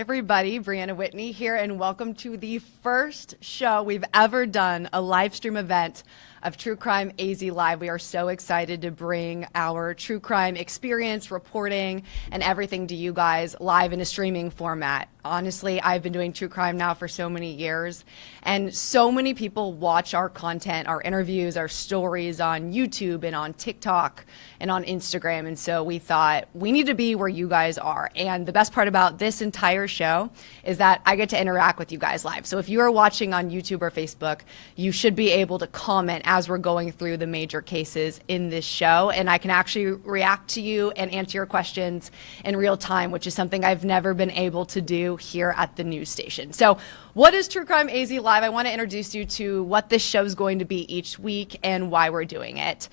Hi, everybody. Briana Whitney here, and welcome to the first show we've ever done, a live stream event of True Crime AZ Live. We are so excited to bring our true crime experience, reporting, and everything to you guys live in a streaming format. Honestly, I've been doing true crime now for so many years, and so many people watch our content, our interviews, our stories on YouTube and on TikTok and on Instagram, and so we thought we need to be where you guys are. And the best part about this entire show is that I get to interact with you guys live. So if you are watching on YouTube or Facebook, you should be able to comment as we're going through the major cases in this show, and I can actually react to you and answer your questions in real time, which is something I've never been able to do here at the news station. So what is True Crime AZ Live? I want to introduce you to what this show is going to be each week and why we're doing it.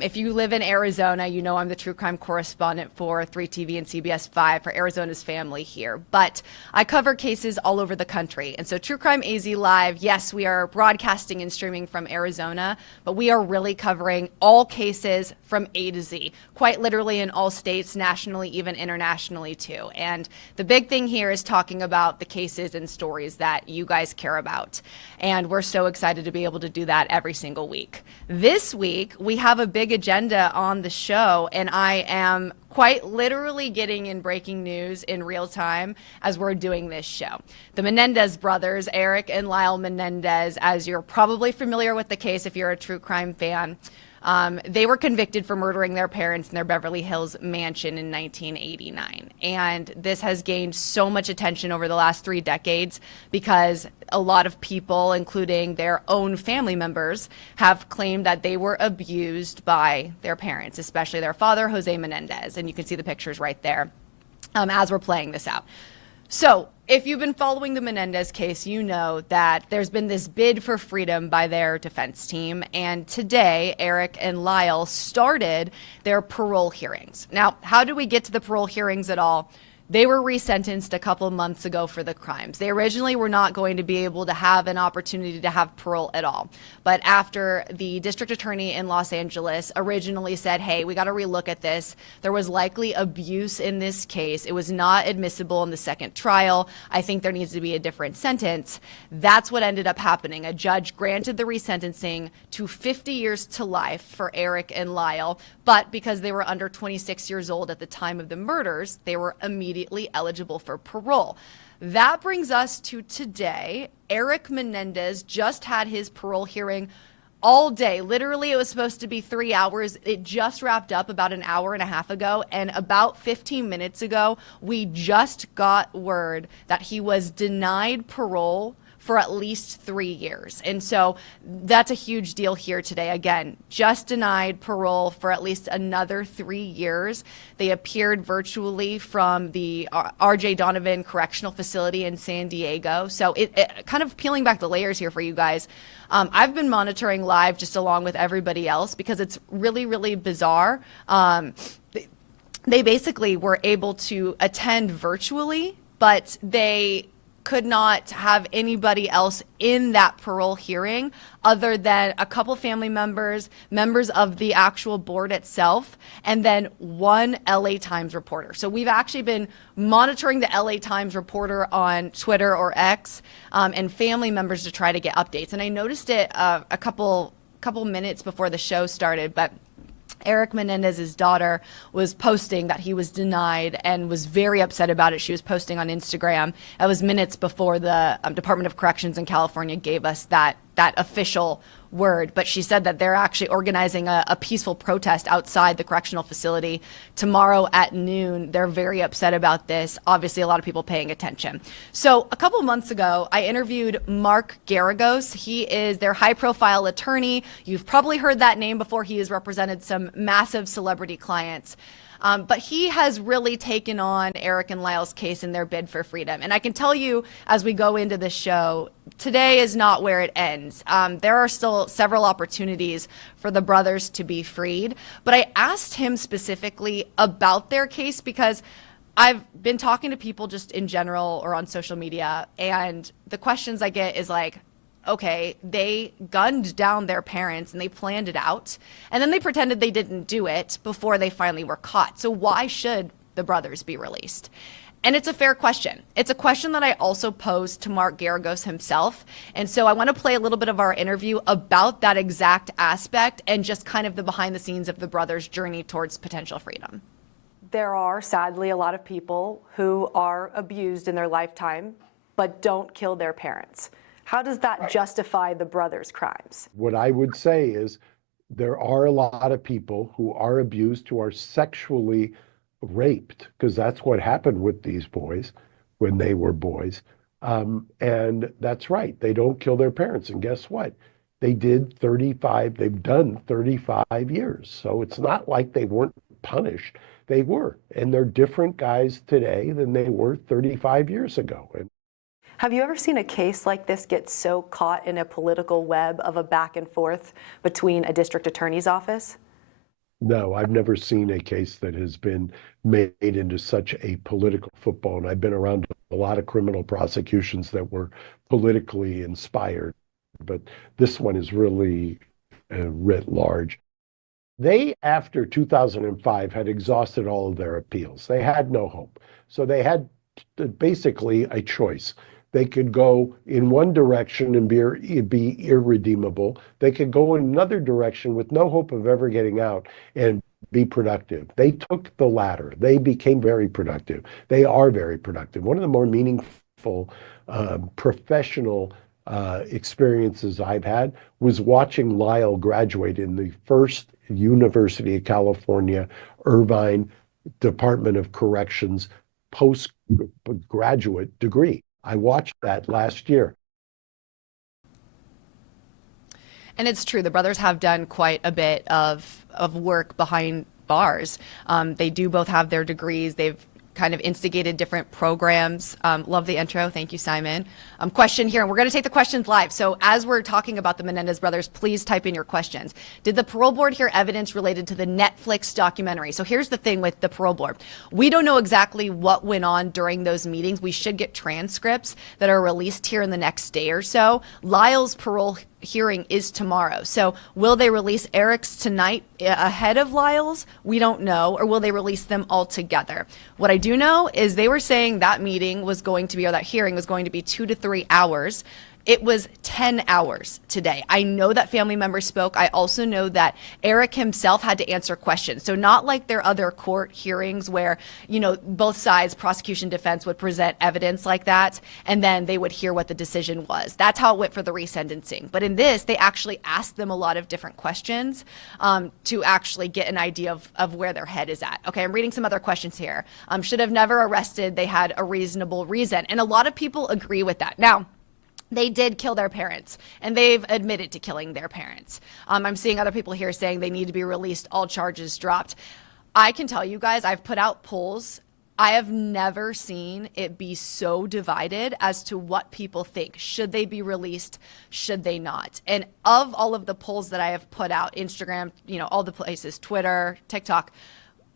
If you live in Arizona, you know I'm the true crime correspondent for 3TV and CBS 5 for Arizona's family here. But I cover cases all over the country. And so True Crime AZ Live, yes, we are broadcasting and streaming from Arizona, but we are really covering all cases from A to Z, quite literally in all states, nationally, even internationally too. And the big thing here is talking about the cases and stories that you guys care about. And we're so excited to be able to do that every single week. This week, we have a big agenda on the show, and I am quite literally getting in breaking news in real time as we're doing this show. The Menendez brothers, Erik and Lyle Menendez, as you're probably familiar with the case if you're a true crime fan, they were convicted for murdering their parents in their Beverly Hills mansion in 1989. And this has gained so much attention over the last 3 decades because a lot of people, including their own family members, have claimed that they were abused by their parents, especially their father, Jose Menendez. And you can see the pictures right there as we're playing this out. So if you've been following the Menendez case, you know that there's been this bid for freedom by their defense team. And today, Erik and Lyle started their parole hearings. Now, how do we get to the parole hearings at all? They were resentenced a couple months ago for the crimes. They originally were not going to be able to have an opportunity to have parole at all. But after the district attorney in Los Angeles originally said, hey, we got to relook at this, there was likely abuse in this case. It was not admissible in the second trial. I think there needs to be a different sentence. That's what ended up happening. A judge granted the resentencing to 50 years to life for Erik and Lyle, but because they were under 26 years old at the time of the murders, they were immediately eligible for parole. That brings us to today. Erik Menendez just had his parole hearing all day. Literally, it was supposed to be 3 hours. It just wrapped up about an hour and a half ago, and about 15 minutes ago, we just got word that he was denied parole for at least 3 years. And so that's a huge deal here today. Again, just denied parole for at least another 3 years. They appeared virtually from the R.J. Donovan Correctional Facility in San Diego. So it kind of peeling back the layers here for you guys. I've been monitoring live just along with everybody else because it's really, really bizarre. They basically were able to attend virtually, but they could not have anybody else in that parole hearing other than a couple family members, members of the actual board itself, and then one LA Times reporter. So we've actually been monitoring the LA Times reporter on Twitter or X and family members to try to get updates. And I noticed it a couple minutes before the show started, but Erik Menendez's daughter was posting that he was denied and was very upset about it. She was posting on Instagram. It was minutes before the Department of Corrections in California gave us that official word, but she said that they're actually organizing a peaceful protest outside the correctional facility tomorrow at noon. They're very upset about this. Obviously, a lot of people paying attention. So a couple months ago, I interviewed Mark Geragos. He is their high-profile attorney. You've probably heard that name before. He has represented some massive celebrity clients. But he has really taken on Erik and Lyle's case in their bid for freedom. And I can tell you, as we go into the show, today is not where it ends. There are still several opportunities for the brothers to be freed. But I asked him specifically about their case because I've been talking to people just in general or on social media, and the questions I get is like, okay, they gunned down their parents and they planned it out, and then they pretended they didn't do it before they finally were caught. So why should the brothers be released? And it's a fair question. It's a question that I also posed to Mark Geragos himself. And so I want to play a little bit of our interview about that exact aspect and just kind of the behind the scenes of the brothers' journey towards potential freedom. There are, sadly, a lot of people who are abused in their lifetime, but don't kill their parents. How does that justify the brothers' crimes? What I would say is there are a lot of people who are abused, who are sexually raped, because that's what happened with these boys when they were boys. And that's right. They don't kill their parents. And guess what? They've done 35 years. So it's not like they weren't punished. They were. And they're different guys today than they were 35 years ago. Have you ever seen a case like this get so caught in a political web of a back and forth between a district attorney's office? No, I've never seen a case that has been made into such a political football. And I've been around a lot of criminal prosecutions that were politically inspired, but this one is really writ large. They, after 2005, had exhausted all of their appeals. They had no hope. So they had basically a choice. They could go in one direction and be irredeemable. They could go in another direction with no hope of ever getting out and be productive. They took the latter. They became very productive. They are very productive. One of the more meaningful professional experiences I've had was watching Lyle graduate in the first University of California, Irvine Department of Corrections postgraduate degree. I watched that last year. And it's true, the brothers have done quite a bit of work behind bars. They do both have their degrees. They've kind of instigated different programs. Love the intro. Thank you, Simon. Question here, and we're going to take the questions live. So as we're talking about the Menendez brothers, please type in your questions. Did the parole board hear evidence related to the Netflix documentary? So here's the thing with the parole board. We don't know exactly what went on during those meetings. We should get transcripts that are released here in the next day or so. Lyle's parole hearing is tomorrow. So will they release Erik's tonight ahead of Lyle's? We don't know. Or will they release them all together? What I do know is they were saying that meeting was going to be, or that hearing was going to be 2 to 3 hours. It was 10 hours today. I know that family members spoke. I also know that Erik himself had to answer questions. So not like their other court hearings where, you know, both sides, prosecution, defense, would present evidence like that, and then they would hear what the decision was. That's how it went for the resentencing. But in this, they actually asked them a lot of different questions to actually get an idea of where their head is at. Okay, I'm reading some other questions here. Should have never arrested. They had a reasonable reason. And a lot of people agree with that. Now, they did kill their parents, and they've admitted to killing their parents. I'm seeing other people here saying they need to be released, all charges dropped. I can tell you guys, I've put out polls. I have never seen it be so divided as to what people think. Should they be released? Should they not? And of all of the polls that I have put out, Instagram, you know, all the places, Twitter, TikTok,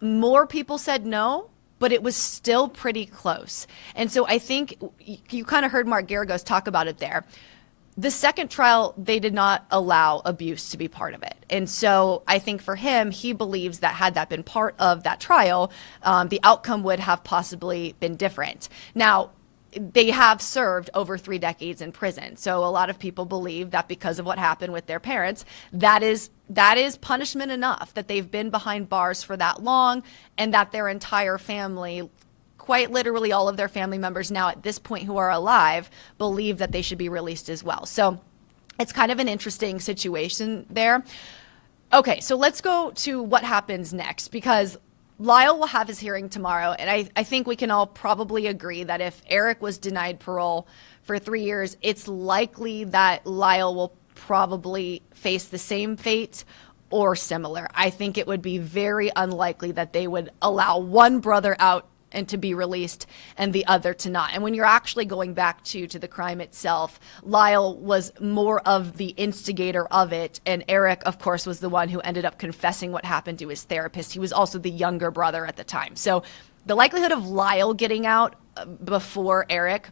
more people said no, but it was still pretty close. And so I think you kind of heard Mark Geragos talk about it there. The second trial, they did not allow abuse to be part of it. And so I think for him, he believes that had that been part of that trial, the outcome would have possibly been different. Now, they have served over 3 decades in prison. So a lot of people believe that because of what happened with their parents, that is punishment enough, that they've been behind bars for that long, and that their entire family, quite literally all of their family members now at this point who are alive, believe that they should be released as well. So it's kind of an interesting situation there. Okay, so let's go to what happens next, because Lyle will have his hearing tomorrow, and I think we can all probably agree that if Erik was denied parole for 3 years, it's likely that Lyle will probably face the same fate or similar. I think it would be very unlikely that they would allow one brother out and to be released and the other to not. And when you're actually going back to the crime itself, Lyle was more of the instigator of it, and Erik, of course, was the one who ended up confessing what happened to his therapist. He was also the younger brother at the time. So the likelihood of Lyle getting out before Erik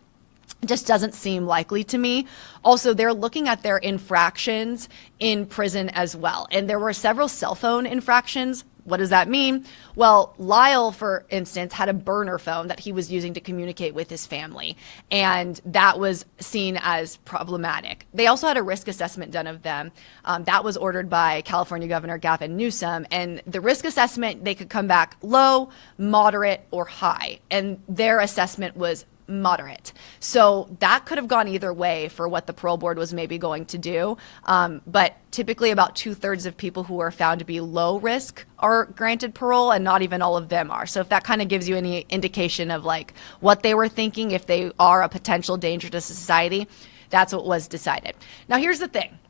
It just doesn't seem likely to me. Also, they're looking at their infractions in prison as well. And there were several cell phone infractions. What does that mean? Well, Lyle, for instance, had a burner phone that he was using to communicate with his family, and that was seen as problematic. They also had a risk assessment done of them. That was ordered by California Governor Gavin Newsom, and the risk assessment, they could come back low, moderate, or high, and their assessment was moderate. So that could have gone either way for what the parole board was maybe going to do. But typically about 2/3 of people who are found to be low risk are granted parole, and not even all of them are. So if that kind of gives you any indication of like what they were thinking, if they are a potential danger to society, that's what was decided. Now here's the thing.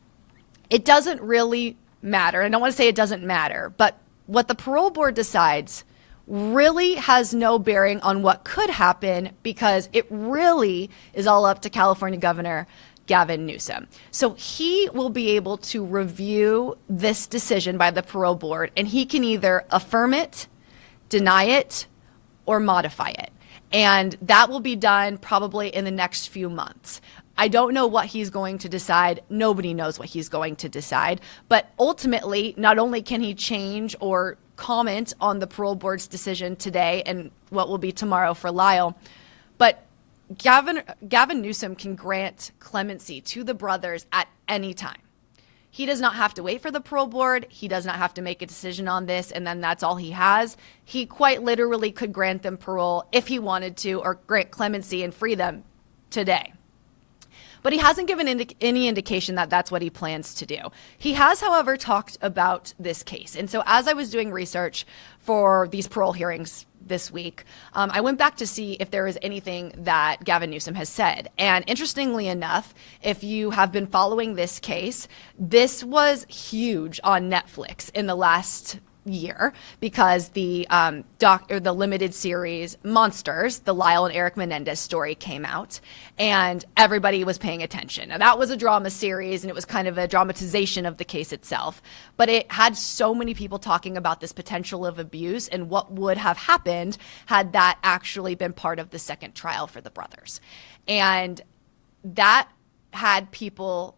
It doesn't really matter. I don't want to say it doesn't matter, but what the parole board decides really has no bearing on what could happen, because it really is all up to California Governor Gavin Newsom. So he will be able to review this decision by the parole board, and he can either affirm it, deny it, or modify it. And that will be done probably in the next few months. I don't know what he's going to decide. Nobody knows what he's going to decide. But ultimately, not only can he change or comment on the parole board's decision today and what will be tomorrow for Lyle, but Gavin Newsom can grant clemency to the brothers at any time. He does not have to wait for the parole board. He does not have to make a decision on this, and then that's all he has. He quite literally could grant them parole if he wanted to, or grant clemency and free them today. But he hasn't given any indication that that's what he plans to do. He has, however, talked about this case. And so as I was doing research for these parole hearings this week, I went back to see if there was anything that Gavin Newsom has said. And interestingly enough, if you have been following this case, this was huge on Netflix in the last year, because the the limited series Monsters, the Lyle and Erik Menendez story, came out, and everybody was paying attention. Now that was a drama series, and it was kind of a dramatization of the case itself, but it had so many people talking about this potential of abuse and what would have happened had that actually been part of the second trial for the brothers. And that had people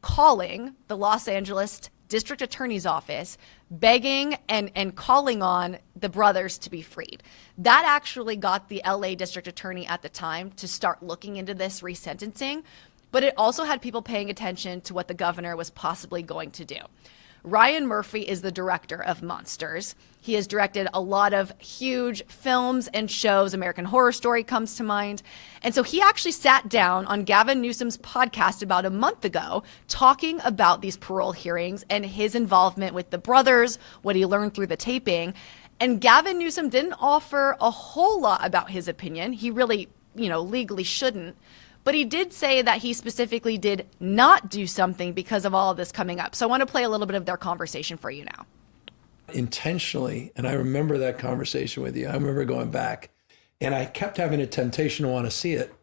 calling the Los Angeles District Attorney's Office, begging and calling on the brothers to be freed. That actually got the LA District Attorney at the time to start looking into this resentencing, but it also had people paying attention to what the governor was possibly going to do. Ryan Murphy is the director of Monsters. He has directed a lot of huge films and shows. American Horror Story comes to mind. And so he actually sat down on Gavin Newsom's podcast about a month ago talking about these parole hearings and his involvement with the brothers, what he learned through the taping. And Gavin Newsom didn't offer a whole lot about his opinion. He really, legally shouldn't. But he did say that he specifically did not do something because of all of this coming up. So I want to play a little bit of their conversation for you now. Intentionally, and I remember that conversation with you. I remember going back, and I kept having a temptation to want to see it,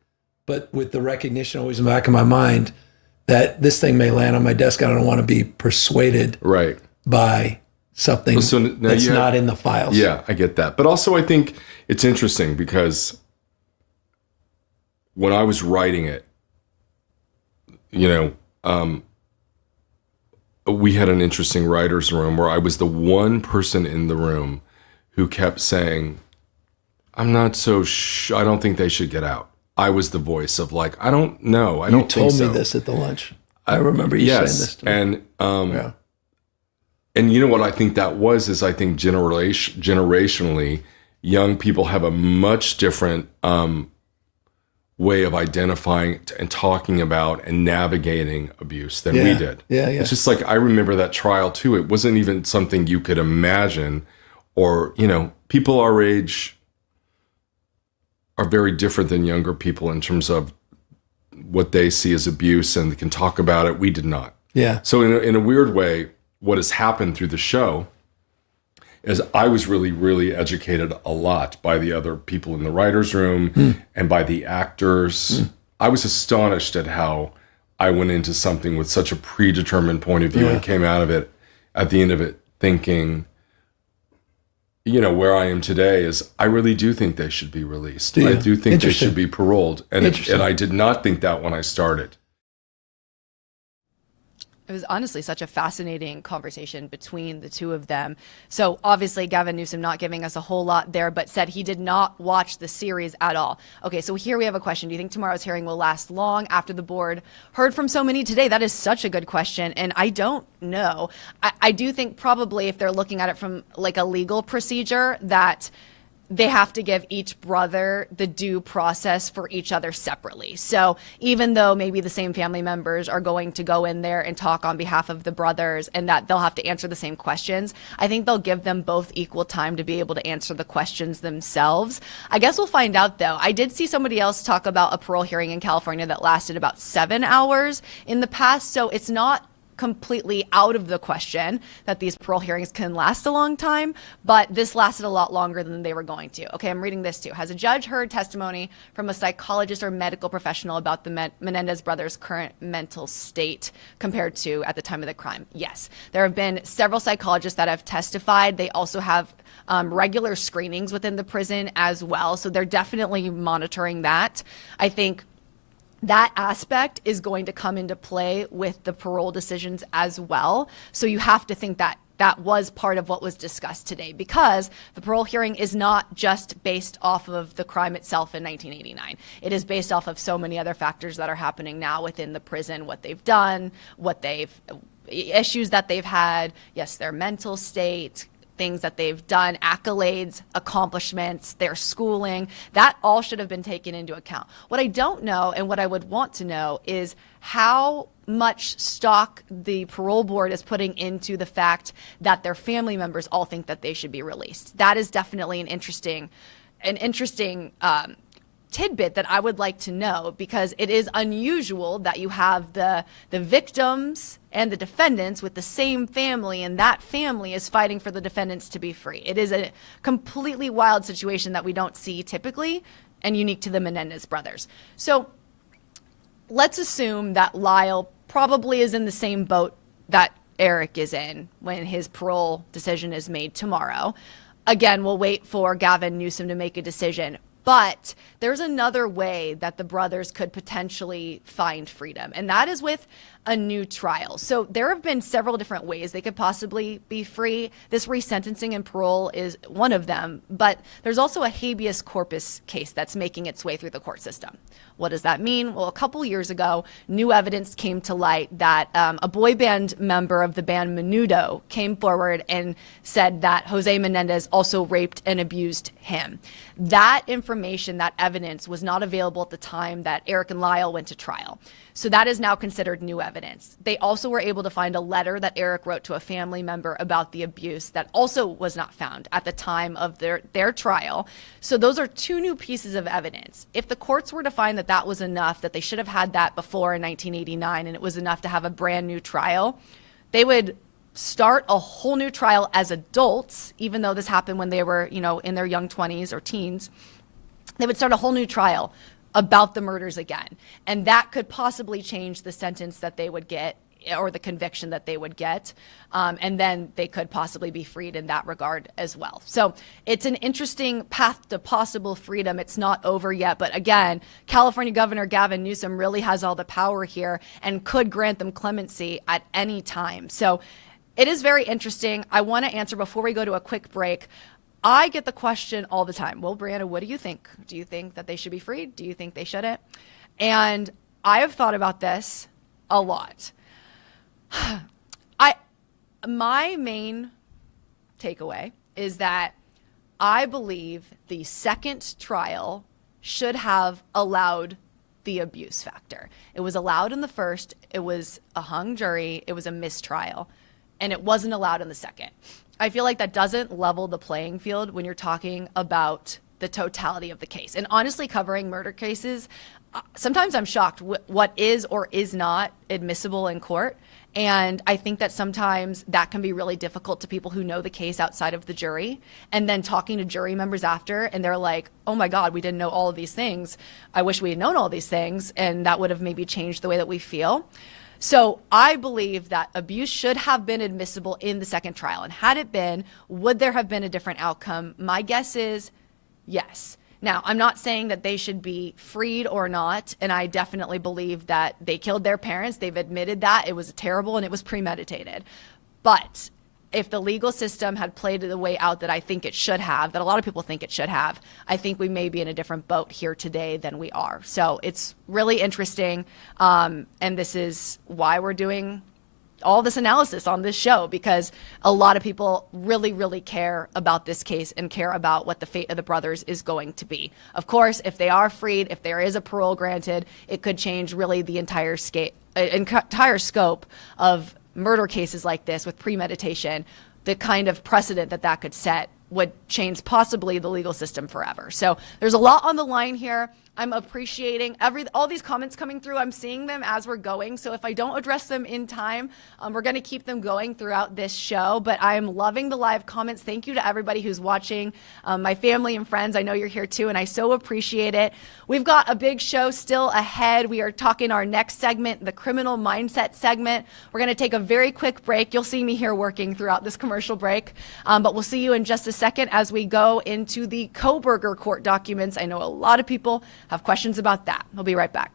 but with the recognition always in the back of my mind that this thing may land on my desk. I don't want to be persuaded by something that's not in the files. Yeah, I get that. But also I think it's interesting because when I was writing it, we had an interesting writer's room where I was the one person in the room who kept saying, I'm not so I don't think they should get out. I was the voice of like, I don't know. I don't think so. You told me this at the lunch. I remember you saying this to me. And you know what I think that was is I think generationally, young people have a much different way of identifying and talking about and navigating abuse than we did. Yeah. It's just like, I remember that trial too. It wasn't even something you could imagine, or, people our age are very different than younger people in terms of what they see as abuse, and they can talk about it. We did not. Yeah. So in a weird way, what has happened through the show is I was really, really educated a lot by the other people in the writer's room and by the actors. I was astonished at how I went into something with such a predetermined point of view and came out of it at the end of it thinking, where I am today is I really do think they should be released. Do you? I do think they Interesting. should be paroled. And I did not think that when I started. It was honestly such a fascinating conversation between the two of them. So obviously Gavin Newsom not giving us a whole lot there, but said he did not watch the series at all. Okay, so here we have a question. Do you think tomorrow's hearing will last long after the board heard from so many today? That is such a good question, and I don't know. I do think probably if they're looking at it from like a legal procedure, that they have to give each brother the due process for each other separately. So even though maybe the same family members are going to go in there and talk on behalf of the brothers and that they'll have to answer the same questions, I think they'll give them both equal time to be able to answer the questions themselves. I guess we'll find out though. I did see somebody else talk about a parole hearing in California that lasted about 7 hours in the past. So it's not completely out of the question that these parole hearings can last a long time, but this lasted a lot longer than they were going to. Okay, I'm reading this too. Has a judge heard testimony from a psychologist or medical professional about the Menendez brothers' current mental state compared to at the time of the crime? Yes. There have been several psychologists that have testified. They also have regular screenings within the prison as well, so they're definitely monitoring that. I think that aspect is going to come into play with the parole decisions as well. So you have to think that that was part of what was discussed today, because the parole hearing is not just based off of the crime itself in 1989. It is based off of so many other factors that are happening now within the prison, what they've done, issues that they've had, yes, their mental state, things that they've done, accolades, accomplishments, their schooling, that all should have been taken into account. What I don't know, and what I would want to know, is how much stock the parole board is putting into the fact that their family members all think that they should be released. That is definitely an interesting tidbit that I would like to know, because it is unusual that you have the victims and the defendants with the same family, and that family is fighting for the defendants to be free. It is a completely wild situation that we don't see typically, and unique to the Menendez brothers. So let's assume that Lyle probably is in the same boat that Erik is in when his parole decision is made tomorrow. Again, we'll wait for Gavin Newsom to make a decision. But there's another way that the brothers could potentially find freedom, and that is with a new trial. So there have been several different ways they could possibly be free. This resentencing and parole is one of them, but there's also a habeas corpus case that's making its way through the court system. What does that mean? Well, a couple years ago, new evidence came to light that a boy band member of the band Menudo came forward and said that Jose Menendez also raped and abused him. That information, that evidence, was not available at the time that Erik and Lyle went to trial. So that is now considered new evidence. They also were able to find a letter that Erik wrote to a family member about the abuse that also was not found at the time of their trial. So those are two new pieces of evidence. If the courts were to find that that was enough, that they should have had that before in 1989, and it was enough to have a brand new trial, they would start a whole new trial as adults, even though this happened when they were, in their young 20s or teens. They would start a whole new trial about the murders again. And that could possibly change the sentence that they would get, or the conviction that they would get. And then they could possibly be freed in that regard as well. So it's an interesting path to possible freedom. It's not over yet. But again, California Governor Gavin Newsom really has all the power here and could grant them clemency at any time. So it is very interesting. I want to answer before we go to a quick break. I get the question all the time, well, Briana, what do you think? Do you think that they should be freed? Do you think they shouldn't? And I have thought about this a lot. My main takeaway is that I believe the second trial should have allowed the abuse factor. It was allowed in the first. It was a hung jury. It was a mistrial. And it wasn't allowed in the second. I feel like that doesn't level the playing field when you're talking about the totality of the case. And honestly, covering murder cases, sometimes I'm shocked what is or is not admissible in court. And I think that sometimes that can be really difficult to people who know the case outside of the jury. And then talking to jury members after, and they're like, oh my God, we didn't know all of these things. I wish we had known all these things. And that would have maybe changed the way that we feel. So I believe that abuse should have been admissible in the second trial. And had it been, would there have been a different outcome? My guess is yes. Now, I'm not saying that they should be freed or not, and I definitely believe that they killed their parents. They've admitted that. It was terrible and it was premeditated. But if the legal system had played the way out that I think it should have, that a lot of people think it should have, I think we may be in a different boat here today than we are. So it's really interesting, and this is why we're doing all this analysis on this show, because a lot of people really, really care about this case and care about what the fate of the brothers is going to be. Of course, if they are freed, if there is a parole granted, it could change really the entire scope of murder cases like this with premeditation. The kind of precedent that that could set would change possibly the legal system forever. So there's a lot on the line here. I'm appreciating all these comments coming through. I'm seeing them as we're going. So if I don't address them in time, we're going to keep them going throughout this show. But I am loving the live comments. Thank you to everybody who's watching, my family and friends. I know you're here too, and I so appreciate it. We've got a big show still ahead. We are talking our next segment, the criminal mindset segment. We're going to take a very quick break. You'll see me here working throughout this commercial break. But we'll see you in just a second as we go into the Kohberger court documents. I know a lot of people have questions about that. We'll be right back.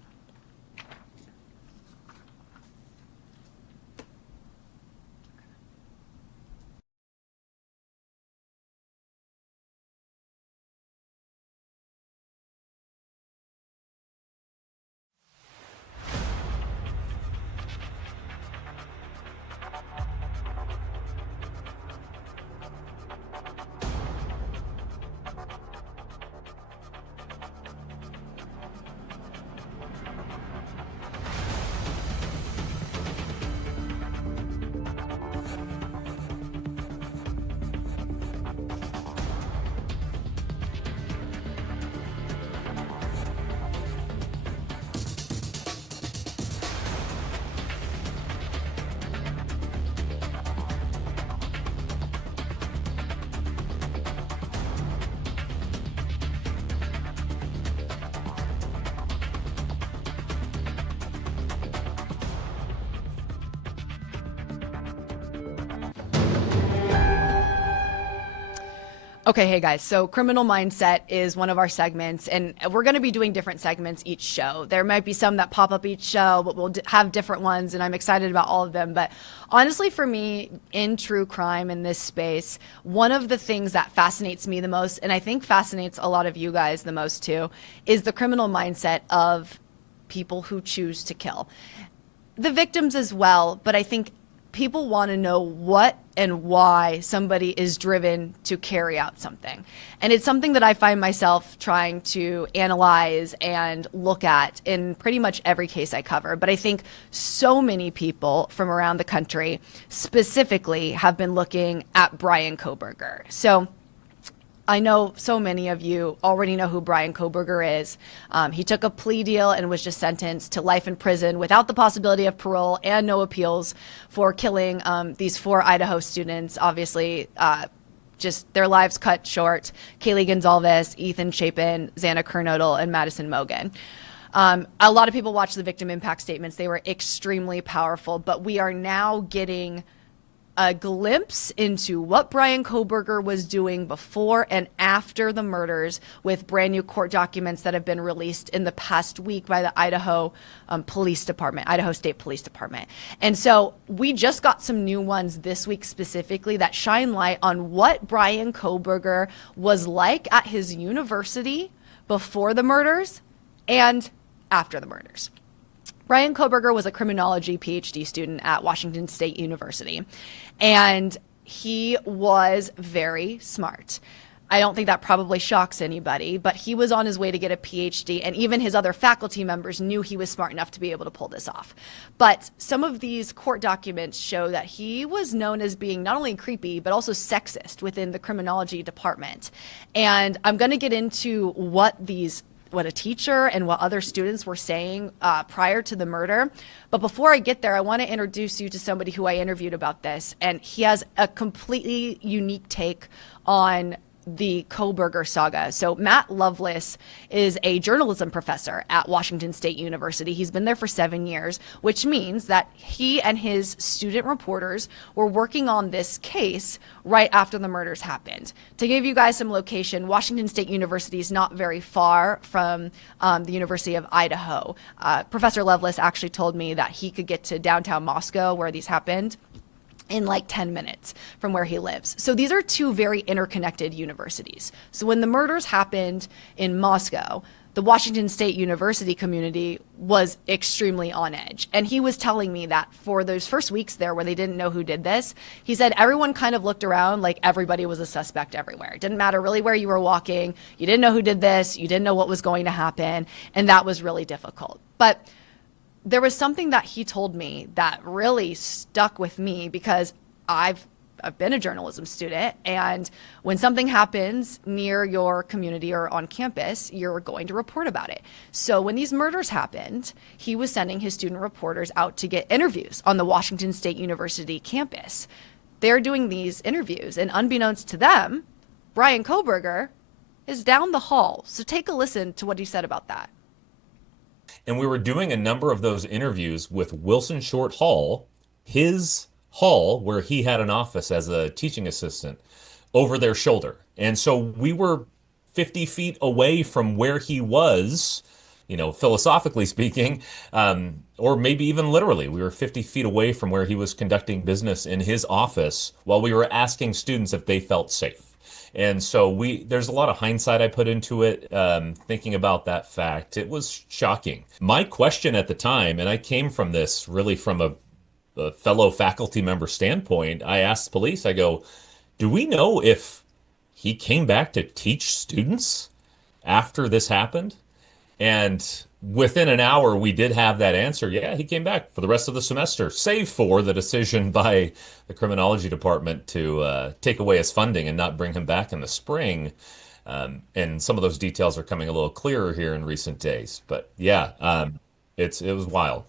Okay, hey guys, so criminal mindset is one of our segments, and we're going to be doing different segments each show. There might be some that pop up each show, but we'll have different ones, and I'm excited about all of them. But honestly, for me, in true crime in this space, one of the things that fascinates me the most, and I think fascinates a lot of you guys the most too, is the criminal mindset of people who choose to kill. The victims as well, but I think people want to know what and why somebody is driven to carry out something. And it's something that I find myself trying to analyze and look at in pretty much every case I cover. But I think so many people from around the country specifically have been looking at Bryan Kohberger. So I know so many of you already know who Bryan Kohberger is. He took a plea deal and was just sentenced to life in prison without the possibility of parole and no appeals for killing these 4 Idaho students. Obviously, just their lives cut short. Kaylee Gonzalez, Ethan Chapin, Xana Kernodle, and Madison Mogen. A lot of people watched the victim impact statements. They were extremely powerful, but we are now getting a glimpse into what Bryan Kohberger was doing before and after the murders with brand new court documents that have been released in the past week by the Idaho Police Department, Idaho State Police Department. And so we just got some new ones this week specifically that shine light on what Bryan Kohberger was like at his university before the murders and after the murders. Bryan Kohberger was a criminology PhD student at Washington State University, and he was very smart. I don't think that probably shocks anybody, but he was on his way to get a PhD, and even his other faculty members knew he was smart enough to be able to pull this off. But some of these court documents show that he was known as being not only creepy, but also sexist within the criminology department. And I'm going to get into what a teacher and what other students were saying prior to the murder. But before I get there, I want to introduce you to somebody who I interviewed about this. And he has a completely unique take on the Kohberger saga. So Matt Lovelace is a journalism professor at Washington State University. He's been there for 7 years, which means that he and his student reporters were working on this case right after the murders happened. To give you guys some location, Washington State University is not very far from the University of Idaho. Professor Lovelace actually told me that he could get to downtown Moscow, where these happened, in like 10 minutes from where he lives. So these are two very interconnected universities. So when the murders happened in Moscow, the Washington State University community was extremely on edge. And he was telling me that for those first weeks there where they didn't know who did this, he said everyone kind of looked around like everybody was a suspect everywhere. It didn't matter really where you were walking. You didn't know who did this. You didn't know what was going to happen. And that was really difficult. But there was something that he told me that really stuck with me, because I've been a journalism student, and when something happens near your community or on campus, you're going to report about it. So when these murders happened, he was sending his student reporters out to get interviews on the Washington State University campus. They're doing these interviews, and unbeknownst to them, Bryan Kohberger is down the hall. So take a listen to what he said about that. And we were doing a number of those interviews with Wilson Short Hall, his hall where he had an office as a teaching assistant, over their shoulder. And so we were 50 feet away from where he was, philosophically speaking, or maybe even literally. We were 50 feet away from where he was conducting business in his office while we were asking students if they felt safe. And so there's a lot of hindsight I put into it, thinking about that fact. It was shocking. My question at the time, and I came from this really from a fellow faculty member standpoint, I asked police, I go, do we know if he came back to teach students after this happened? And within an hour, we did have that answer. Yeah, he came back for the rest of the semester, save for the decision by the criminology department to take away his funding and not bring him back in the spring. And some of those details are coming a little clearer here in recent days. But yeah, it was wild.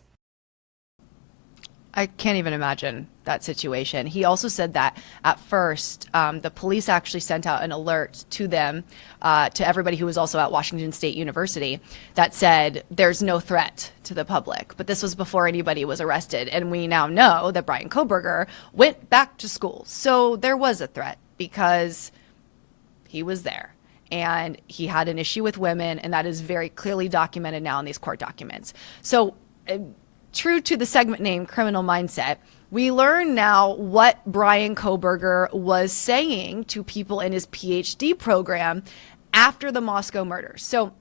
I can't even imagine that situation. He also said that at first, the police actually sent out an alert to them, to everybody who was also at Washington State University, that said there's no threat to the public. But this was before anybody was arrested. And we now know that Bryan Kohberger went back to school. So there was a threat because he was there. And he had an issue with women, and that is very clearly documented now in these court documents. So true to the segment name, Criminal Mindset, we learn now what Bryan Kohberger was saying to people in his PhD program after the Moscow murders. So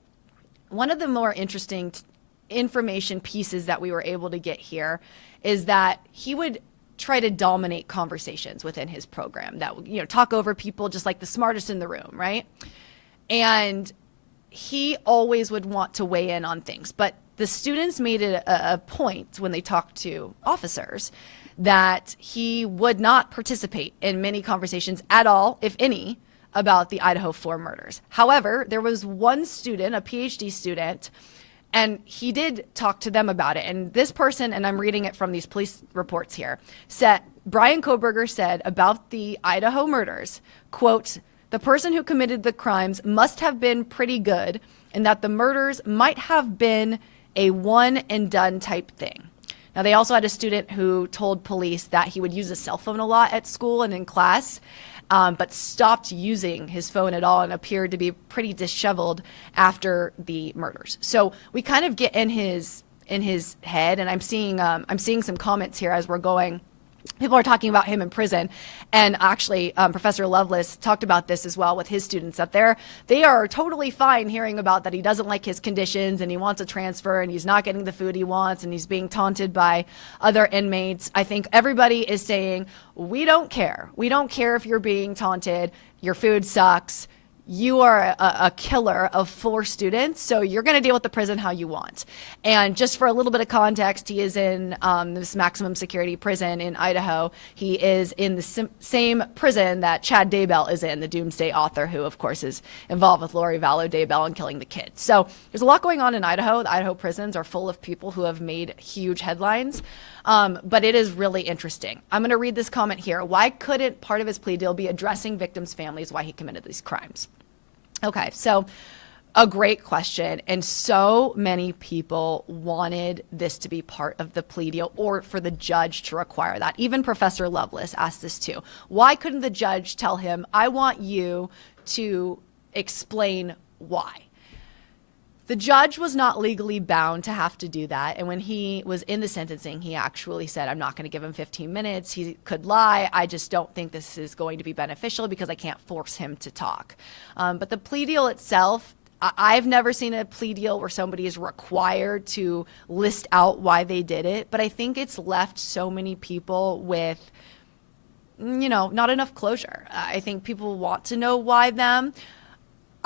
one of the more interesting information pieces that we were able to get here is that he would try to dominate conversations within his program, that, talk over people just like the smartest in the room, right? And he always would want to weigh in on things. But the students made it a point when they talked to officers that he would not participate in many conversations at all, if any, about the Idaho 4 murders. However, there was one student, a PhD student, and he did talk to them about it. And this person, and I'm reading it from these police reports here, said, Bryan Kohberger said about the Idaho murders, quote, "The person who committed the crimes must have been pretty good, and that the murders might have been a one and done type thing." Now, they also had a student who told police that he would use a cell phone a lot at school and in class, but stopped using his phone at all and appeared to be pretty disheveled after the murders. So we kind of get in his head, and I'm seeing some comments here as we're going. People are talking about him in prison, and actually Professor Lovelace talked about this as well with his students, that they are totally fine hearing about that he doesn't like his conditions and he wants a transfer and he's not getting the food he wants and he's being taunted by other inmates. I think everybody is saying, we don't care. We don't care if you're being taunted. Your food sucks. you are a killer of 4 students, so you're going to deal with the prison how you want. And just for a little bit of context, he is in this maximum security prison in Idaho. He is in the same prison that Chad Daybell is in, the Doomsday author, who, of course, is involved with Lori Vallow Daybell and killing the kids. So there's a lot going on in Idaho. The Idaho prisons are full of people who have made huge headlines. But it is really interesting. I'm going to read this comment here. Why couldn't part of his plea deal be addressing victims' families why he committed these crimes? Okay, so a great question. And so many people wanted this to be part of the plea deal or for the judge to require that. Even Professor Lovelace asked this too. Why couldn't the judge tell him, I want you to explain why? The judge was not legally bound to have to do that. And when he was in the sentencing, he actually said, I'm not going to give him 15 minutes. He could lie. I just don't think this is going to be beneficial because I can't force him to talk. But the plea deal itself, I've never seen a plea deal where somebody is required to list out why they did it. But I think it's left so many people with, not enough closure. I think people want to know why them.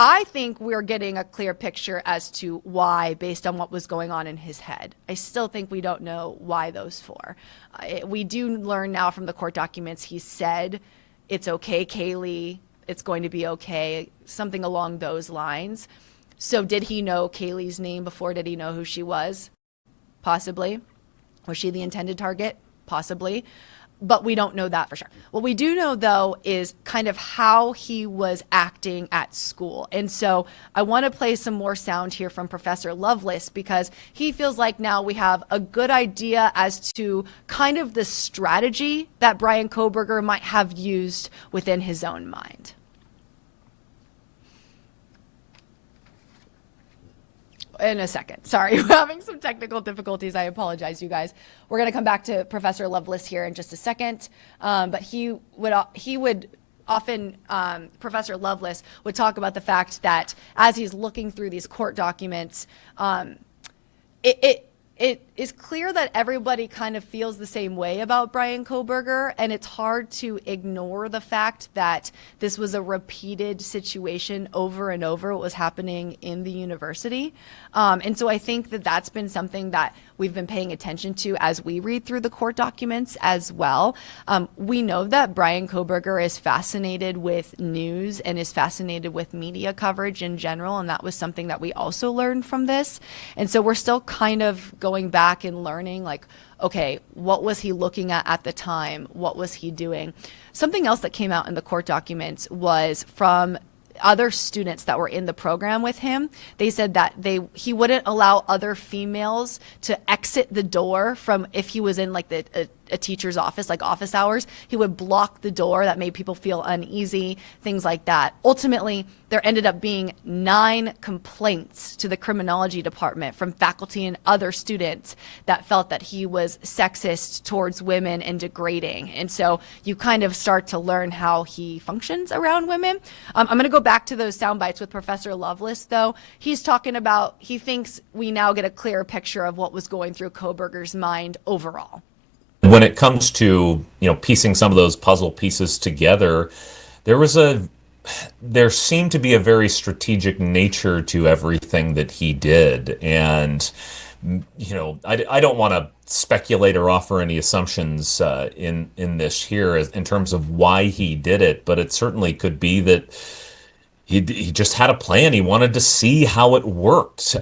I think we're getting a clear picture as to why based on what was going on in his head. I still think we don't know why those 4. We do learn now from the court documents he said, it's okay, Kaylee, it's going to be okay, something along those lines. So did he know Kaylee's name before? Did he know who she was? Possibly. Was she the intended target? Possibly. But we don't know that for sure. What we do know, though, is kind of how he was acting at school. And so I want to play some more sound here from Professor Lovelace because he feels like now we have a good idea as to kind of the strategy that Bryan Kohberger might have used within his own mind. In a second. Sorry, we're having some technical difficulties. I apologize, you guys. We're going to come back to Professor Lovelace here in just a second. But he would often, Professor Lovelace would talk about the fact that as he's looking through these court documents, it is clear that everybody kind of feels the same way about Bryan Kohberger, and it's hard to ignore the fact that this was a repeated situation over and over what was happening in the university. And so I think that that's been something that we've been paying attention to as we read through the court documents as well. We know that Bryan Kohberger is fascinated with news and is fascinated with media coverage in general, and that was something that we also learned from this. And so we're still kind of going back and learning, like, okay, what was he looking at the time? What was he doing? Something else that came out in the court documents was from other students that were in the program with him. They said that he wouldn't allow other females to exit the door from if he was in like a teacher's office, like office hours. He would block the door. That made people feel uneasy, things like that. Ultimately, there ended up being 9 complaints to the criminology department from faculty and other students that felt that he was sexist towards women and degrading. And so you kind of start to learn how he functions around women. I'm going to go back to those sound bites with Professor Lovelace, though. He's talking about, he thinks we now get a clearer picture of what was going through Kohberger's mind overall. When it comes to, piecing some of those puzzle pieces together, there seemed to be a very strategic nature to everything that he did. And, I don't want to speculate or offer any assumptions in this here in terms of why he did it, but it certainly could be that he just had a plan. He wanted to see how it worked.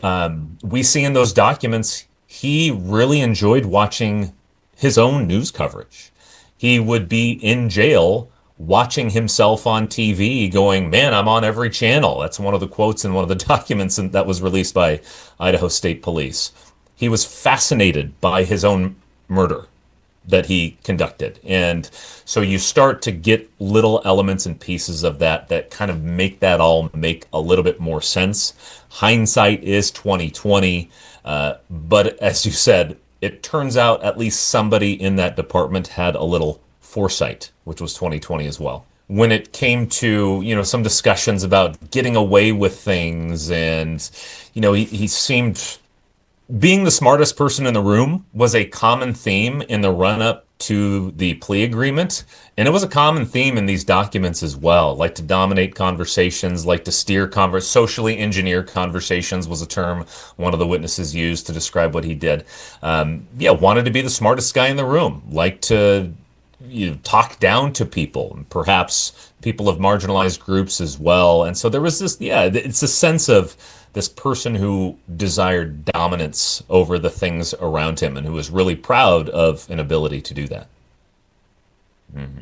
We see in those documents, he really enjoyed watching his own news coverage. He would be in jail watching himself on TV going, man, I'm on every channel. That's one of the quotes in one of the documents that was released by Idaho State Police. He was fascinated by his own murder that he conducted. And so you start to get little elements and pieces of that kind of make that all make a little bit more sense. Hindsight is 2020. But as you said, it turns out at least somebody in that department had a little foresight, which was 2020 as well. When it came to, some discussions about getting away with things and, he seemed being the smartest person in the room was a common theme in the run-up to the plea agreement. And it was a common theme in these documents as well, like to dominate conversations, like to steer socially engineer conversations was a term one of the witnesses used to describe what he did. Wanted to be the smartest guy in the room, like to talk down to people, perhaps people of marginalized groups as well. And so there was this, it's a sense of this person who desired dominance over the things around him and who was really proud of an ability to do that. Mm-hmm.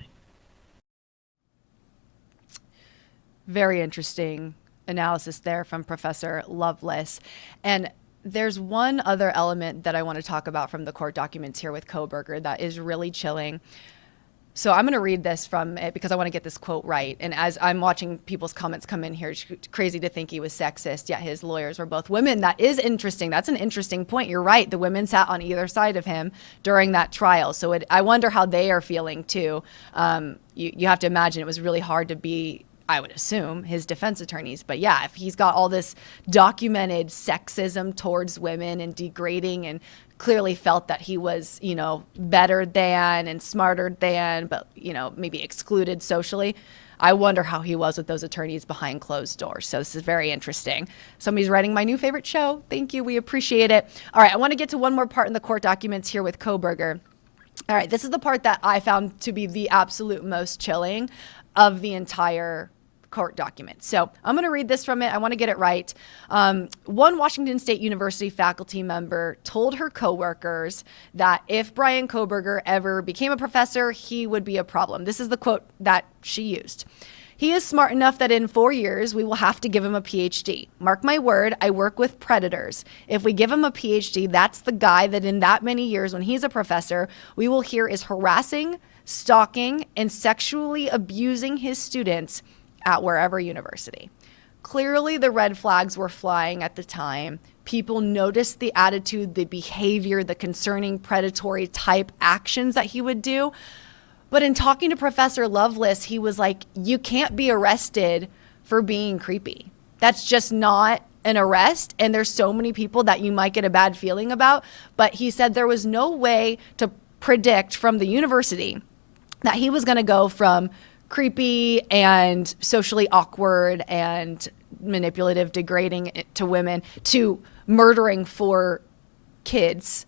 Very interesting analysis there from Professor Lovelace. And there's one other element that I want to talk about from the court documents here with Kohberger that is really chilling. So I'm going to read this from it because I want to get this quote right. And as I'm watching people's comments come in here, it's crazy to think he was sexist, yet his lawyers were both women. That is interesting. That's an interesting point. You're right. The women sat on either side of him during that trial. So I wonder how they are feeling too. You have to imagine it was really hard to be, I would assume, his defense attorneys. But yeah, if he's got all this documented sexism towards women and degrading, and clearly felt that he was, better than and smarter than, but, maybe excluded socially, I wonder how he was with those attorneys behind closed doors. So this is very interesting. Somebody's writing my new favorite show. Thank you. We appreciate it. All right. I want to get to one more part in the court documents here with Kohberger. All right. This is the part that I found to be the absolute most chilling of the entire court document. So I'm going to read this from it. I want to get it right. One Washington State University faculty member told her coworkers that if Bryan Kohberger ever became a professor, he would be a problem. This is the quote that she used. He is smart enough that in 4 years, we will have to give him a PhD. Mark my word, I work with predators. If we give him a PhD, that's the guy that in that many years when he's a professor, we will hear is harassing, stalking, and sexually abusing his students at wherever university. Clearly, the red flags were flying at the time. People noticed the attitude, the behavior, the concerning predatory type actions that he would do. But in talking to Professor Lovelace, he was like, you can't be arrested for being creepy. That's just not an arrest. And there's so many people that you might get a bad feeling about. But he said there was no way to predict from the university that he was going to go from creepy and socially awkward and manipulative, degrading to women, to murdering 4 kids,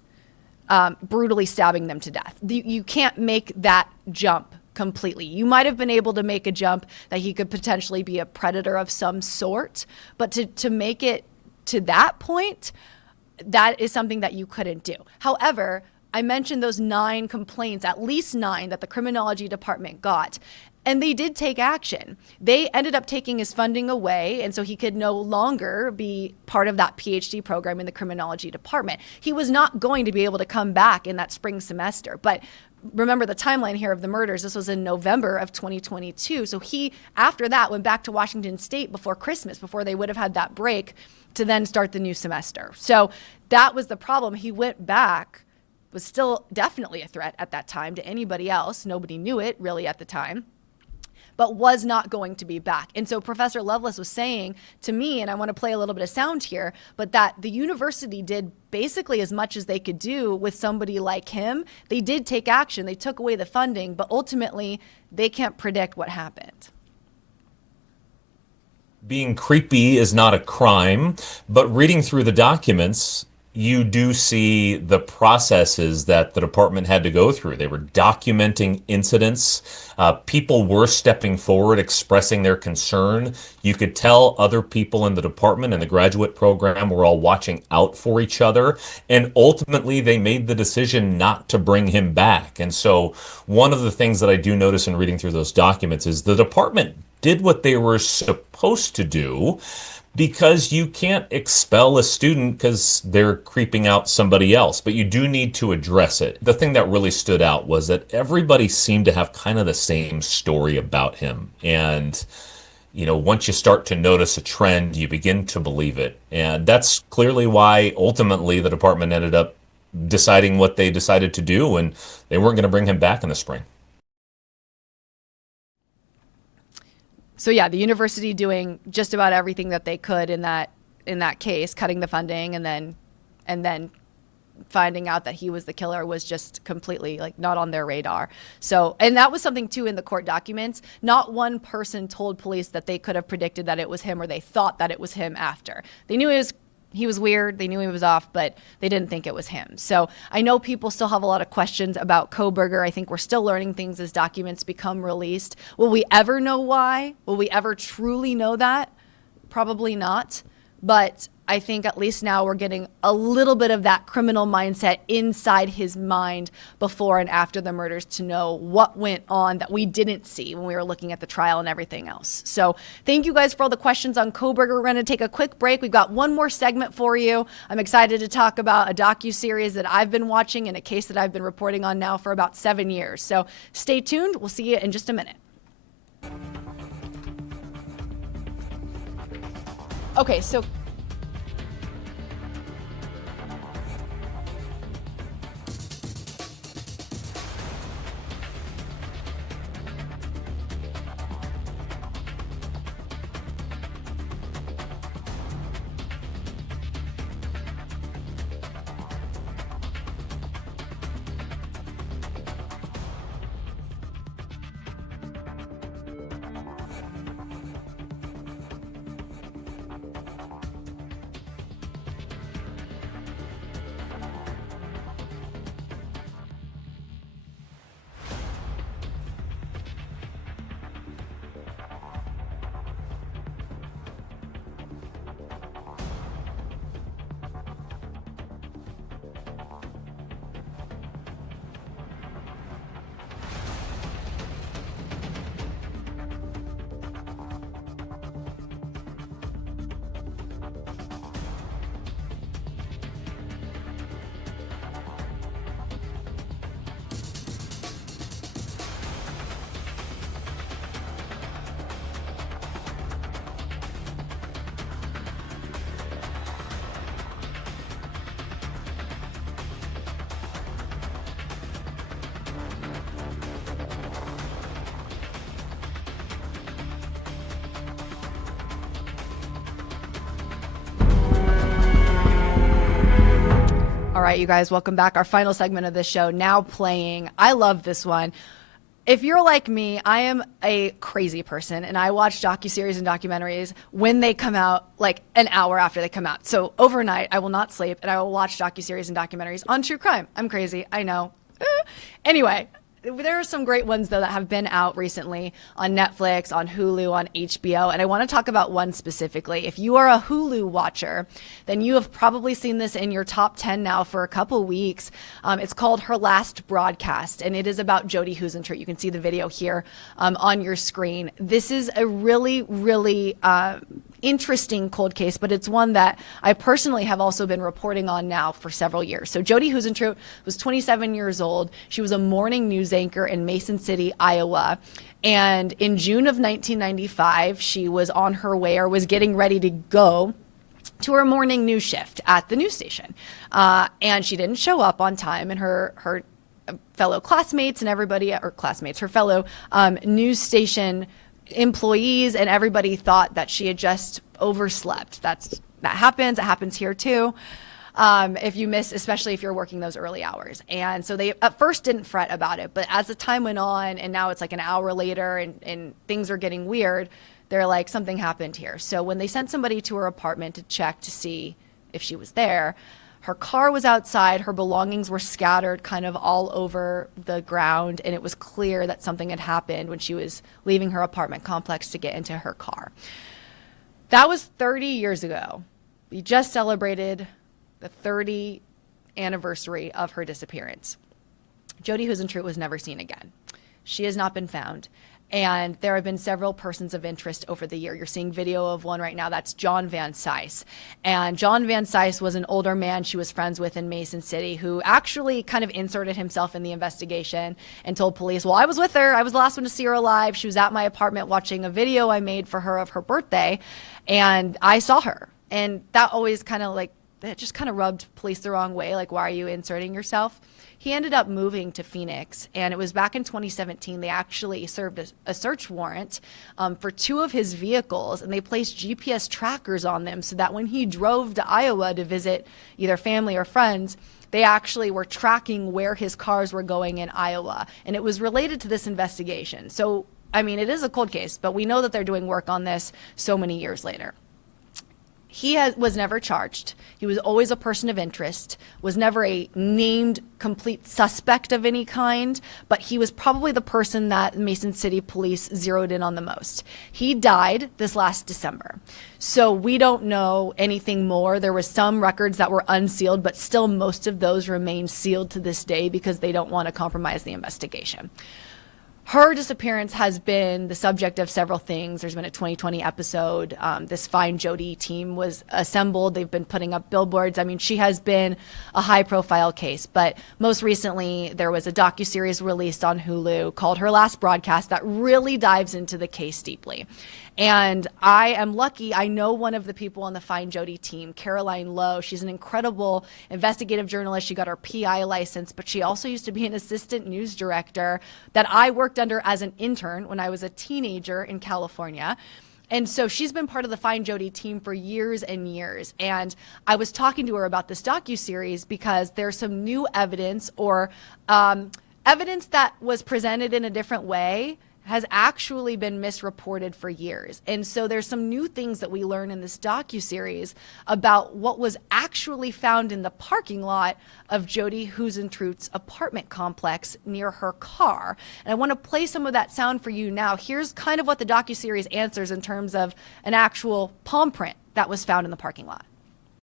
brutally stabbing them to death. You can't make that jump completely. You might have been able to make a jump that he could potentially be a predator of some sort, but to make it to that point, that is something that you couldn't do. However, I mentioned those 9 complaints, at least 9, that the criminology department got. And they did take action. They ended up taking his funding away, and so he could no longer be part of that PhD program in the criminology department. He was not going to be able to come back in that spring semester. But remember the timeline here of the murders. This was in November of 2022. So he, after that, went back to Washington State before Christmas, before they would have had that break to then start the new semester. So that was the problem. He went back, was still definitely a threat at that time to anybody else. Nobody knew it really at the time, but was not going to be back. And so Professor Lovelace was saying to me, and I want to play a little bit of sound here, but that the university did basically as much as they could do with somebody like him. They did take action. They took away the funding, but ultimately they can't predict what happened. Being creepy is not a crime, but reading through the documents, you do see the processes that the department had to go through. They were documenting incidents. People were stepping forward, expressing their concern. You could tell other people in the department and the graduate program were all watching out for each other. And ultimately, they made the decision not to bring him back. And so one of the things that I do notice in reading through those documents is the department did what they were supposed to do, because you can't expel a student because they're creeping out somebody else, but you do need to address it. The thing that really stood out was that everybody seemed to have kind of the same story about him. And, once you start to notice a trend, you begin to believe it. And that's clearly why ultimately the department ended up deciding what they decided to do, and they weren't going to bring him back in the spring. So yeah, the university doing just about everything that they could in that case, cutting the funding and then finding out that he was the killer was just completely like not on their radar. So, and that was something too in the court documents. Not one person told police that they could have predicted that it was him or they thought that it was him after. They knew he was weird. They knew he was off, but they didn't think it was him. So I know people still have a lot of questions about Kohberger. I think we're still learning things as documents become released. Will we ever know why? Will we ever truly know that? Probably not. But I think at least now we're getting a little bit of that criminal mindset inside his mind before and after the murders to know what went on that we didn't see when we were looking at the trial and everything else. So thank you guys for all the questions on Kohberger. We're going to take a quick break. We've got one more segment for you. I'm excited to talk about a docuseries that I've been watching and a case that I've been reporting on now for about 7 years. So stay tuned. We'll see you in just a minute. Okay, so all right, you guys, welcome back. Our final segment of this show now playing. I love this one. If you're like me, I am a crazy person, and I watch docuseries and documentaries when they come out, like an hour after they come out. So overnight, I will not sleep, and I will watch docuseries and documentaries on true crime. I'm crazy, I know. Anyway, there are some great ones, though, that have been out recently on Netflix, on Hulu, on HBO, and I want to talk about one specifically. If you are a Hulu watcher, then you have probably seen this in your top 10 now for a couple weeks. It's called Her Last Broadcast, and it is about Jodi Huisentruit. You can see the video here on your screen. This is a really, really interesting cold case, but it's one that I personally have also been reporting on now for several years. So Jodi Huisentruit was 27 years old. She was a morning news anchor in Mason City, Iowa. And in June of 1995, she was on her way or was getting ready to go to her morning news shift at the news station. And she didn't show up on time, and her fellow classmates and everybody, or classmates, her fellow news station employees and everybody thought that she had just overslept. That happens. It happens here too. If you miss, especially if you're working those early hours. And so they at first didn't fret about it, but as the time went on and now it's like an hour later and things are getting weird, they're like, something happened here. So when they sent somebody to her apartment to check to see if she was there, her car was outside, her belongings were scattered kind of all over the ground, and it was clear that something had happened when she was leaving her apartment complex to get into her car. That was 30 years ago. We just celebrated the 30th anniversary of her disappearance. Jodi Huisentruit was never seen again. She has not been found. And there have been several persons of interest over the year. You're seeing video of one right now. That's John Van Cise. And John Van Cise was an older man she was friends with in Mason City who actually kind of inserted himself in the investigation and told police, well, I was with her. I was the last one to see her alive. She was at my apartment watching a video I made for her of her birthday, and I saw her. And that always kind of like, it just kind of rubbed police the wrong way. Like, why are you inserting yourself? He ended up moving to Phoenix, and it was back in 2017. They actually served a search warrant for 2 of his vehicles, and they placed GPS trackers on them so that when he drove to Iowa to visit either family or friends, they actually were tracking where his cars were going in Iowa, and it was related to this investigation. So, I mean, it is a cold case, but we know that they're doing work on this so many years later. He was never charged. He was always a person of interest, was never a named complete suspect of any kind, but he was probably the person that Mason City Police zeroed in on the most. He died this last December. So we don't know anything more. There were some records that were unsealed, but still most of those remain sealed to this day because they don't want to compromise the investigation. Her disappearance has been the subject of several things. There's been a 2020 episode. This Find Jodi team was assembled. They've been putting up billboards. I mean, she has been a high-profile case. But most recently, there was a docuseries released on Hulu called Her Last Broadcast that really dives into the case deeply. And I am lucky. I know one of the people on the Find Jodi team, Caroline Lowe. She's an incredible investigative journalist. She got her PI license, but she also used to be an assistant news director that I worked under as an intern when I was a teenager in California. And so she's been part of the Find Jodi team for years and years. And I was talking to her about this docuseries because there's some new evidence or evidence that was presented in a different way has actually been misreported for years. And so there's some new things that we learn in this docuseries about what was actually found in the parking lot of Jodi Huisentruit's apartment complex near her car. And I want to play some of that sound for you now. Here's kind of what the docuseries answers in terms of an actual palm print that was found in the parking lot.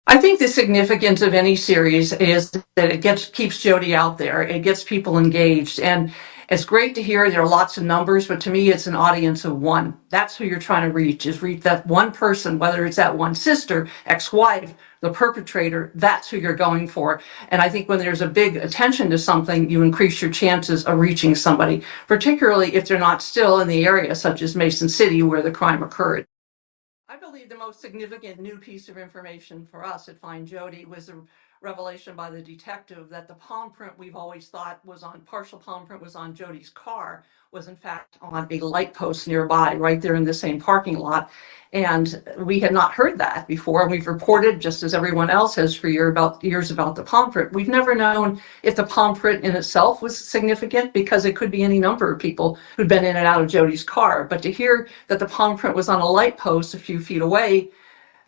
I think the significance of any series is that it keeps Jodi out there. It gets people engaged. And it's great to hear there are lots of numbers, but to me, it's an audience of one. That's who you're trying to reach, is reach that one person, whether it's that one sister, ex-wife, the perpetrator, that's who you're going for. And I think when there's a big attention to something, you increase your chances of reaching somebody, particularly if they're not still in the area, such as Mason City, where the crime occurred. I believe the most significant new piece of information for us at Find Jodi was the revelation by the detective that the palm print we've always thought was on, partial palm print was on Jodi's car, was in fact on a light post nearby, right there in the same parking lot. And we had not heard that before. And we've reported, just as everyone else has for years about the palm print. We've never known if the palm print in itself was significant, because it could be any number of people who'd been in and out of Jodi's car. But to hear that the palm print was on a light post a few feet away,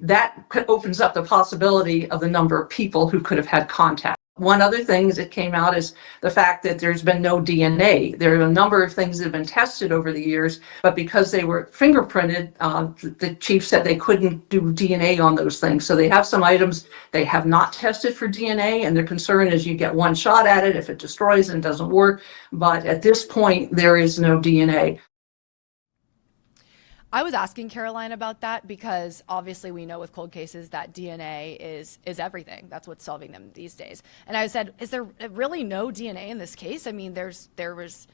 that opens up the possibility of the number of people who could have had contact. One other thing that came out is the fact that there's been no DNA. There are a number of things that have been tested over the years, but because they were fingerprinted, the chief said they couldn't do DNA on those things. So they have some items they have not tested for DNA, and their concern is you get one shot at it. If it destroys and doesn't work, but at this point, there is no DNA. I was asking Caroline about that because obviously we know with cold cases that DNA is everything. That's what's solving them these days. And I said, is there really no DNA in this case? I mean, there was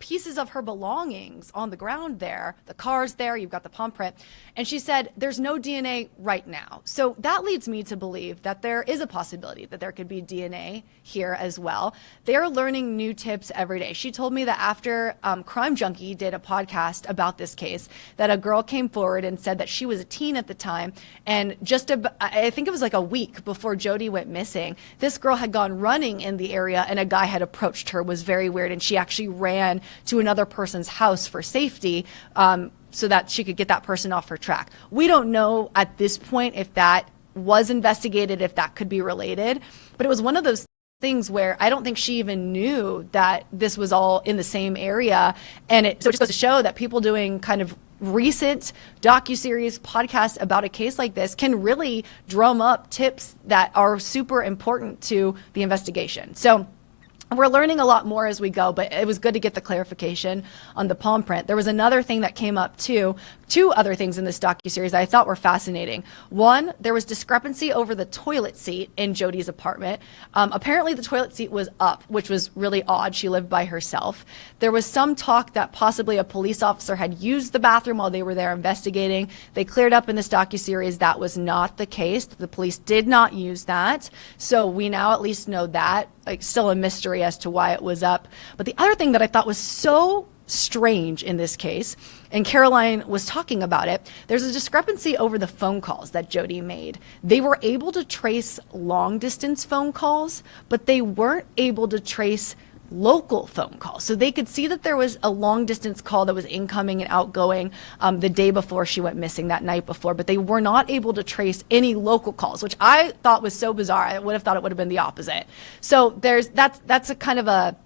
pieces of her belongings on the ground there, the car's there, you've got the palm print. And she said, there's no DNA right now. So that leads me to believe that there is a possibility that there could be DNA here as well. They're learning new tips every day. She told me that after Crime Junkie did a podcast about this case, that a girl came forward and said that she was a teen at the time. And I think it was like a week before Jodi went missing, this girl had gone running in the area and a guy had approached her. It was very weird. And she actually ran to another person's house for safety, so that she could get that person off her track. We don't know at this point if that was investigated, if that could be related, but it was one of those things where I don't think she even knew that this was all in the same area. And so it just goes to show that people doing kind of recent docuseries podcasts about a case like this can really drum up tips that are super important to the investigation. So we're learning a lot more as we go, but it was good to get the clarification on the palm print. There was another thing that came up too, two other things in this docuseries that I thought were fascinating. One, there was discrepancy over the toilet seat in Jodi's apartment. Apparently the toilet seat was up, which was really odd. She lived by herself. There was some talk that possibly a police officer had used the bathroom while they were there investigating. They cleared up in this docuseries that was not the case. The police did not use that. So we now at least know that. Like, still a mystery as to why it was up. But the other thing that I thought was so strange in this case, and Caroline was talking about it, there's a discrepancy over the phone calls that Jodi made. They were able to trace long distance phone calls, but they weren't able to trace local phone calls. So they could see that there was a long distance call that was incoming and outgoing the day before she went missing, that night before, but they were not able to trace any local calls, which I thought was so bizarre. I would have thought it would have been the opposite. So that's a kind of a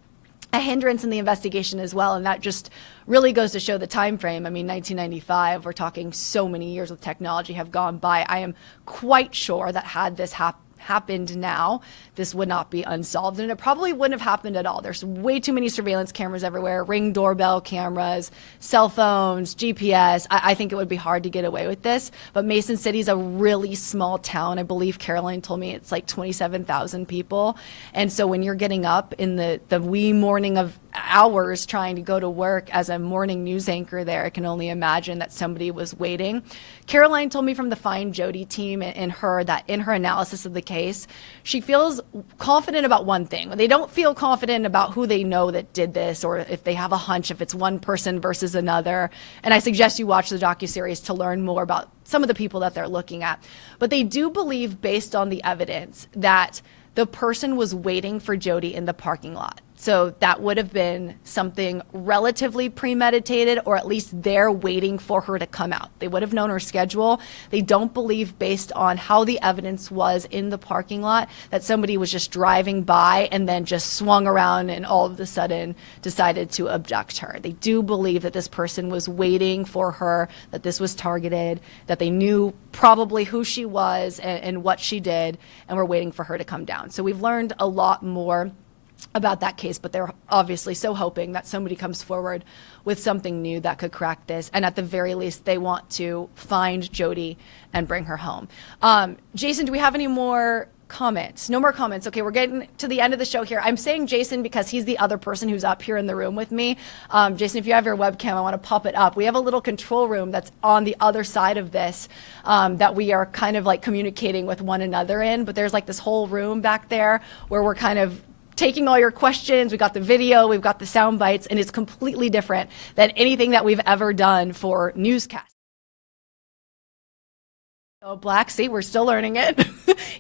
hindrance in the investigation as well, and that just really goes to show the time frame. I mean, 1995, we're talking so many years with technology have gone by. I am quite sure that had this happened now, this would not be unsolved, and it probably wouldn't have happened at all. There's way too many surveillance cameras everywhere, Ring doorbell cameras, cell phones, GPS. I think it would be hard to get away with this, but Mason City is a really small town. I believe Caroline told me it's like 27,000 people, and so when you're getting up in the wee morning of hours trying to go to work as a morning news anchor there, I can only imagine that somebody was waiting. Caroline told me from the Find Jodi team and her that in her analysis of the case, she feels confident about one thing. They don't feel confident about who they know that did this, or if they have a hunch if it's one person versus another. And I suggest you watch the docuseries to learn more about some of the people that they're looking at. But they do believe, based on the evidence, that the person was waiting for Jodi in the parking lot. So that would have been something relatively premeditated, or at least they're waiting for her to come out. They would have known her schedule. They don't believe, based on how the evidence was in the parking lot, that somebody was just driving by and then just swung around and all of a sudden decided to abduct her. They do believe that this person was waiting for her, that this was targeted, that they knew probably who she was and what she did, and were waiting for her to come down. So we've learned a lot more about that case, but they're obviously so hoping that somebody comes forward with something new that could crack this. And at the very least, they want to find Jodi and bring her home. Jason, do we have any more comments? No more comments. Okay, we're getting to the end of the show here. I'm saying Jason because he's the other person who's up here in the room with me. Jason, if you have your webcam, I want to pop it up. We have a little control room that's on the other side of this that we are kind of like communicating with one another in, but there's like this whole room back there where we're kind of taking all your questions. We got the video, we've got the sound bites, and it's completely different than anything that we've ever done for newscasts. Oh, Black, see, we're still learning it.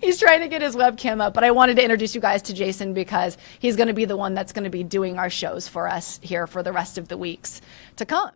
He's trying to get his webcam up, but I wanted to introduce you guys to Jason because he's going to be the one that's going to be doing our shows for us here for the rest of the weeks to come.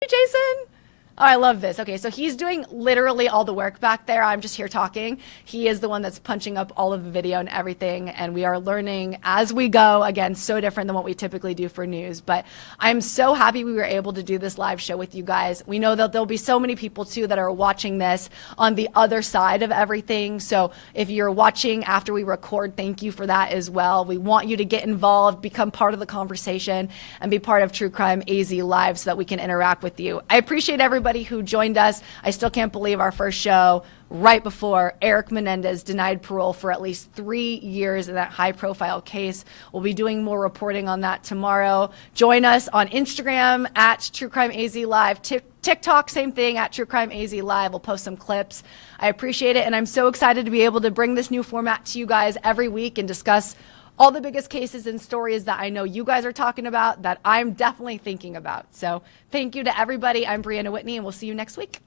Hey, Jason. Oh, I love this. Okay, so he's doing literally all the work back there. I'm just here talking. He is the one that's punching up all of the video and everything, and we are learning as we go. Again, so different than what we typically do for news, but I'm so happy we were able to do this live show with you guys. We know that there'll be so many people, too, that are watching this on the other side of everything, so if you're watching after we record, thank you for that as well. We want you to get involved, become part of the conversation, and be part of True Crime AZ Live so that we can interact with you. I appreciate everybody who joined us. I still can't believe our first show right before Erik Menendez denied parole for at least 3 years in that high-profile case. We'll be doing more reporting on that tomorrow. Join us on Instagram at True Crime AZ Live. TikTok, same thing, at True Crime AZ Live. We'll post some clips. I appreciate it, and I'm so excited to be able to bring this new format to you guys every week and discuss all the biggest cases and stories that I know you guys are talking about, that I'm definitely thinking about. So thank you to everybody. I'm Briana Whitney, and we'll see you next week.